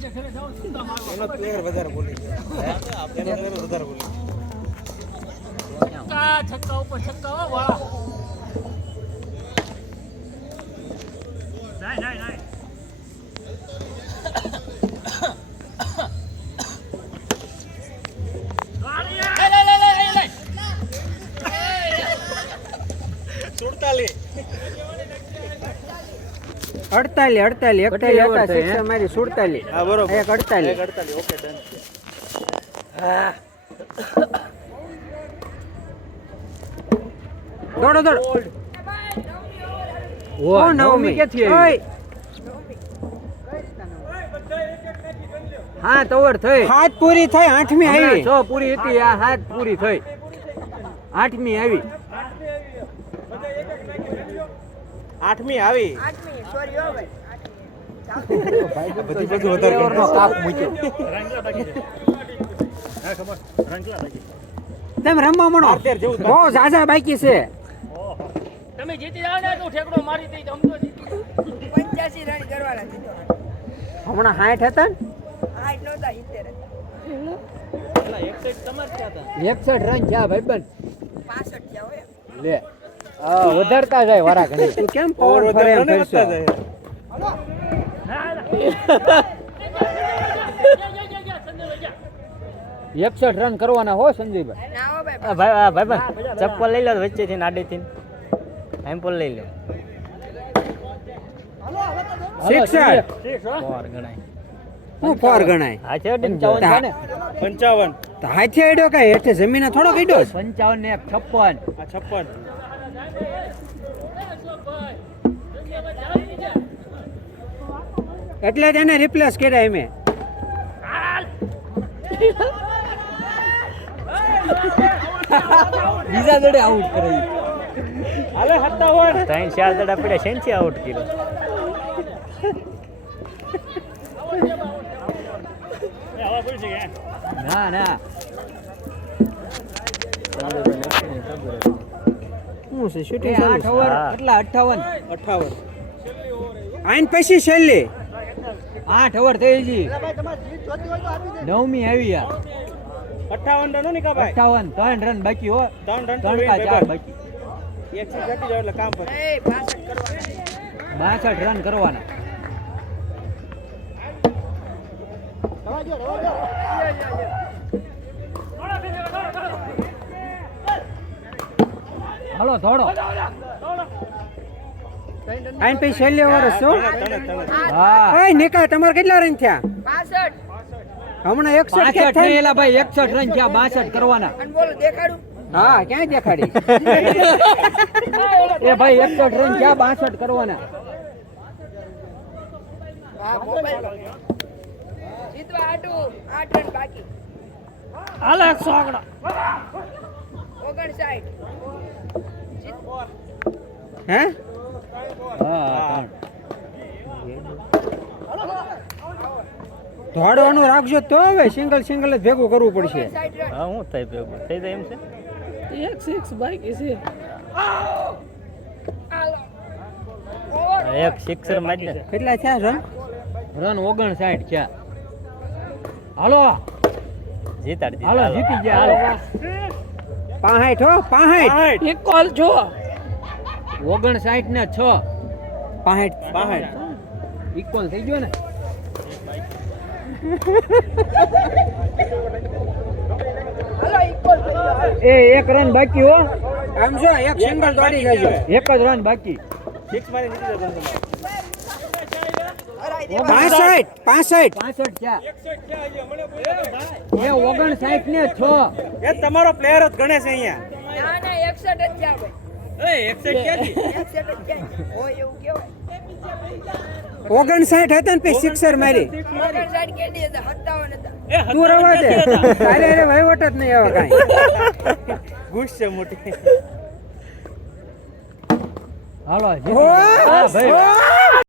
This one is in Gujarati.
એનો પ્લેયર વધારે બોલી ગયો એનો પ્લેયર વધારે બોલી છક્કા ઉપર છક્કા વાળા નહીં અડતાલીસ 48 મારી 47. હા બરોબર 48 ઓકે ડન દોડો ઓ નવમી ક્યાંથી આવી? હા તવર થઈ 7 પૂરી થઈ 8મી આવી 6 પૂરી હતી આ 7 પૂરી થઈ 8મી આવી 8મી આવી સોરી હો ભાઈ બધી બધું વધારે કાપ મૂક્યો રંગલા બાકી છે હા ખબર રંગલા બાકી તમે રમવા મણો બહુ ઝાઝા બાકી છે. તમે જીતી જાવ ને તો ઠેકડો મારી દઈ અમનો જીતી 85 રન કરવાના દીધો હમણાં 60 હતા ને 8 નહોતા 70 પેલા એક સાઈડ તમાર ક્યાં હતા 61 રન થયા ભાઈબંધ 65 થયા હોય લે વધારતા જાય વારા ઘણી તું કેમ પવન ફરે એમ ફરશો? ના 61 રન કરવાના હો સંજયભાઈ. ના હો ભાઈ ભાઈ ચપ્પલ લઈ લો વચ્ચેથી આડેથી એમ્પલ લઈ લો સિક્સર ફોર ગણાય હું ફોર ગણાય હા છે 55 છે ને 55 તો હાથે આડ્યો કાંઈ હેઠે જમીને થોડો કીધો 55 ને 56 આ 56 એટલે જ એને રિપ્લેસ કર્યા મેં. બીજા દડે આઉટ કરે હાલે 57 ત્રણ ચાર દડા પડ્યા સેન્ચી આઉટ કર્યો હવા પૂરી છે ના હું છે શૂટિંગ 8 ઓવર કેટલા 58 આઈન પછી છેલ્લી 8 ઓવર થઈ ગઈ 9મી આવી યાર 58 રન ની કાભાઈ 58 3 રન બાકી હો 3 રન 3 કા 4 બાકી 1 ઘટી જાવ એટલે કામ પર એ 65 62 રન કરવાના કરવાના. હાલો દોડો આઈન પછી છેલ્લી ઓવર છો. હા ઓય નિકા તમારે કેટલા રન થયા? 65 હમણાં 61 થયેલા ભાઈ 61 રન થયા 62 કરવાના. અને બોલો દેખાડું હા ક્યાં દેખાડી એ ભાઈ 61 રન થયા 62 કરવાના. હા મોબાઈલ જીતવા આટું 8 રન બાકી હાલે 100 આંકડા 59 હે હા દોડવાનું રાખજો તો હવે સિંગલ જ ભેગું કરવું પડશે. 59 રન હા હું થઈ ભેગું થઈ જાય એમ છે એક સિક્સ બાકી છે ઓવર એક સિક્સર મારી દે કેટલા થયા રન? રન 59 થયા. હાલો જીતાડી હાલો દીધા જીતી ગયા હાલો 65 હો 65 એક કોલ જો 59 ને 6 65 ઇક્વલ થઈ ગયો ને. હાલો ઇક્વલ થઈ ગયો એ એક રન બાકી હો આમ જો એક સિંગલ દોડી જજો એક જ રન બાકી 6 મારી નીકળી જાવ તમે 65 થયા એ 59 ને 6 એ તમારો પ્લેયર જ ગણે છે અહીંયા ના 61 જ થયા ભાઈ 61 જ થયા હોય એવું કેવાય 59 હતા ને પછી સિક્સર મારી 59 કેડી હતા 57 હતા તું રવા દે અરે વહીવટ જ નહીં આવે કાંઈ. ગુસ્સ છે મોટી હાલો જીતી ગયા. હા, ભાઈ